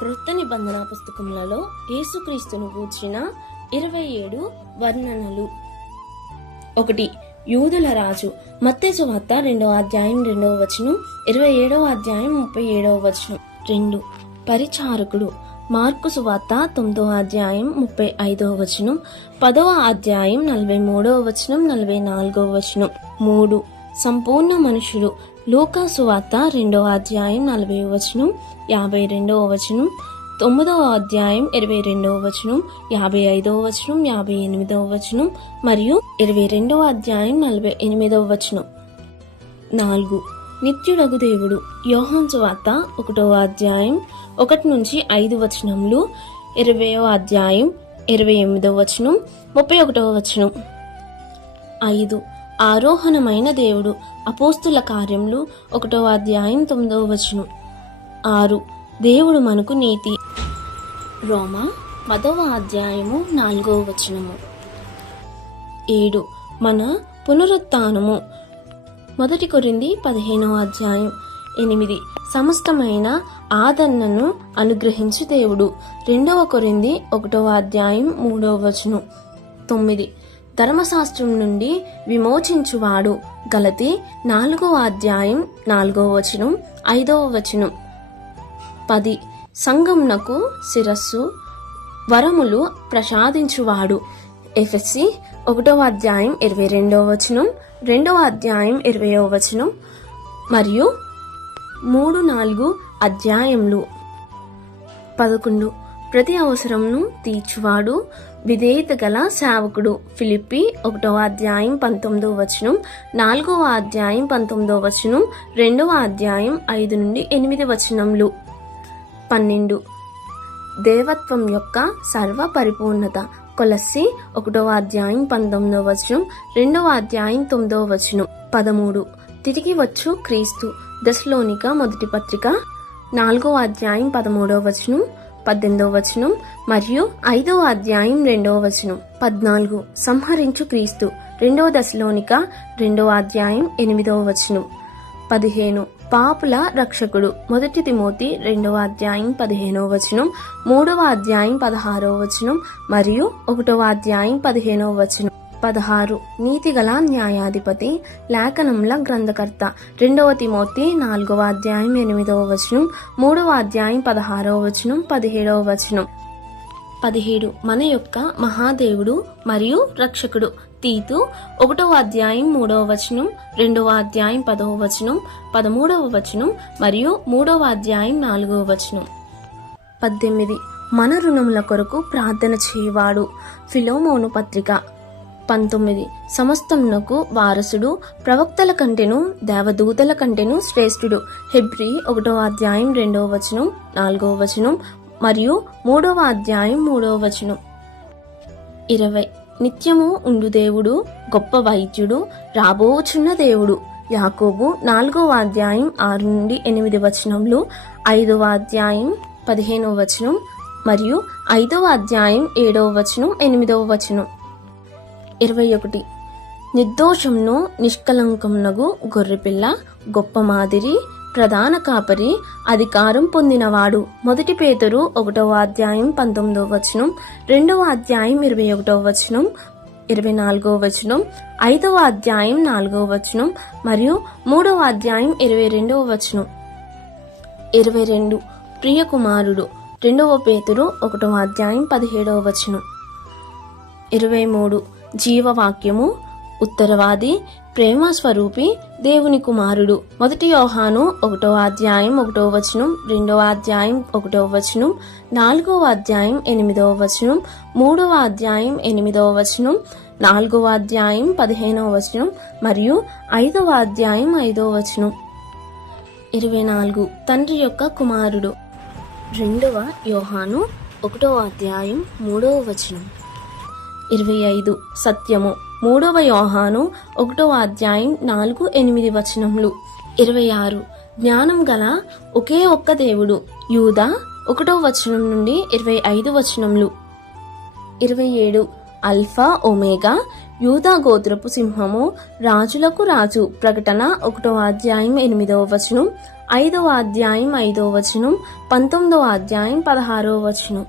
క్రొత్త నిబంధన పుస్తకములలో యేసుక్రీస్తును గూర్చిన 27 వర్ణనలు. 1. యూదుల రాజు. మత్తయి సువార్త 2వ అధ్యాయం 2వ వచనం, 27వ అధ్యాయం 37వ వచనం. 2. పరిచారకుడు. మార్కు సువార్త 9వ అధ్యాయం 35వ వచనం, 10వ అధ్యాయం 43వ వచనం, 44వ వచనం. 3. సంపూర్ణ మనుషుడు. లూకా సువార్త 2వ అధ్యాయం 40వ వచనం, 52వ వచనం, 9వ అధ్యాయం 22వ వచనం, 55వ వచనం, 58వ వచనం మరియు 22వ అధ్యాయం 48వ వచనం. 4. నిత్యుడగు దేవుడు. యోహాను సువార్త 1వ అధ్యాయం 1 నుంచి 5 వచనములు, 20వ అధ్యాయం 28వ వచనం, 31వ వచనం. 5. ఆరోహణమైన దేవుడు. అపోస్తుల కార్యములు 1వ అధ్యాయం 9వ వచనం. 6. దేవుడు మనకు నీతి. రోమా 10వ అధ్యాయము 4వ వచనము. 7. మన పునరుత్థానము. 1 కొరింథీ 15వ అధ్యాయం. 8. సమస్తమైన ఆదరణను అనుగ్రహించి దేవుడు. 2 కొరింథీ 1వ అధ్యాయం 3వ వచనం. 9. ధర్మశాస్త్రం నుండి విమోచించువాడు. గలతీ 4వ అధ్యాయం 4వ వచనం, 5వ వచనం. 10. సంఘమునకు శిరస్సు, వరములు ప్రసాదించువాడు. ఎఫెసీ 1వ అధ్యాయం 22వ వచనం, 2వ అధ్యాయం 20వ వచనం మరియు 3-4 అధ్యాయములు. 11. ప్రతి అవసరమును తీర్చువాడు, విధేయత గల సేవకుడు. ఫిలిప్పీ 1వ అధ్యాయం 19వ వచనం, 4వ అధ్యాయం 19వ వచనం, 2వ అధ్యాయం 5-8 వచనములు. 12. దేవత్వం యొక్క సర్వ పరిపూర్ణత. కొలస్సీ 1వ అధ్యాయం 19వ వచనం, 2వ అధ్యాయం 9వ వచనం. 13. తిరిగి వచ్చు క్రీస్తు. దశలోనిక మొదటి పత్రిక 4వ అధ్యాయం 13వ వచనం, 18వ వచనం మరియు 5వ అధ్యాయం 2వ వచనం. 14. సంహరించు క్రీస్తు. 2వ దశలోనిక 2వ అధ్యాయం 8వ వచనం. 15. పాపుల రక్షకుడు. 1 తిమోతి 2వ అధ్యాయం 15వ వచనం, 3వ అధ్యాయం 16వ వచనం మరియు 1వ అధ్యాయం 15వ వచనం. 16. నీతిగల న్యాయాధిపతి. లేఖనముల గ్రంథకర్త. 2వ తిమోతి 4వ అధ్యాయం 8వ వచనం, 3వ అధ్యాయం 16వ వచనం, 17వ వచనం. 17. మన యొక్క మహాదేవుడు మరియు రక్షకుడు. తీతు 1వ అధ్యాయం 3వ వచనం, 2వ అధ్యాయం 10వ వచనం, 13వ వచనం మరియు 3వ అధ్యాయం 4వ వచనం. 18. మన రుణముల కొరకు ప్రార్థన చేయవాడు. ఫిలోమోను పత్రిక. 19. సమస్తమునకు వారసుడు. ప్రవక్తల కంటేను దేవదూతల కంటేను శ్రేష్ఠుడు. హెబ్రీ 1వ అధ్యాయం 2వ వచనం, 4వ వచనం మరియు 3వ అధ్యాయం 3వ వచనం. 20. నిత్యము ఉండు దేవుడు, గొప్ప వైద్యుడు, రాబోచున్న దేవుడు. యాకోబు 4వ అధ్యాయం 6-8 వచనములు, 5వ అధ్యాయం 15వ వచనం మరియు 5వ అధ్యాయం 7వ వచనం, 8వ వచనం. 21. నిర్దోషమును నిష్కలంకమునగు గొర్రెపిల్ల, గొప్ప మాదిరి, ప్రధాన కాపరి, అధికారం పొందినవాడు. 1 పేతురు 1వ అధ్యాయం 19వ వచనం, 2వ అధ్యాయం 21వ వచనం, 24వ వచనం, 5వ అధ్యాయం 4వ వచనం మరియు 3వ అధ్యాయం 22వ వచనం. 22. ప్రియ కుమారుడు. 2వ పేతురు 1వ అధ్యాయం 17వ వచనం. 23. జీవవాక్యము. ఉత్తరవాది, ప్రేమ స్వరూపి, దేవుని కుమారుడు. 1 యోహాను 1వ అధ్యాయం 1వ వచనం, 2వ అధ్యాయం 1వ వచనం, 4వ అధ్యాయం 8వ వచనం, 3వ అధ్యాయం 8వ వచనం, 4వ అధ్యాయం 15వ వచనం మరియు 5వ అధ్యాయం 5వ వచనం. 24. తండ్రి యొక్క కుమారుడు. 2వ యోహాను 1వ అధ్యాయం 3వ వచనం. 25. సత్యము. 3వ యోహాను 1వ అధ్యాయం 4-8 వచనములు. 26. జ్ఞానం గల ఒకే ఒక్క దేవుడు. యూదా 1వ వచనం నుండి 25 వచనములు. 27. Alpha omega. యూదా గోత్రపు సింహము, రాజులకు రాజు. ప్రకటన 1వ అధ్యాయం 8వ వచనం, 5వ అధ్యాయం 5వ వచనం, 19వ అధ్యాయం 16వ వచనం.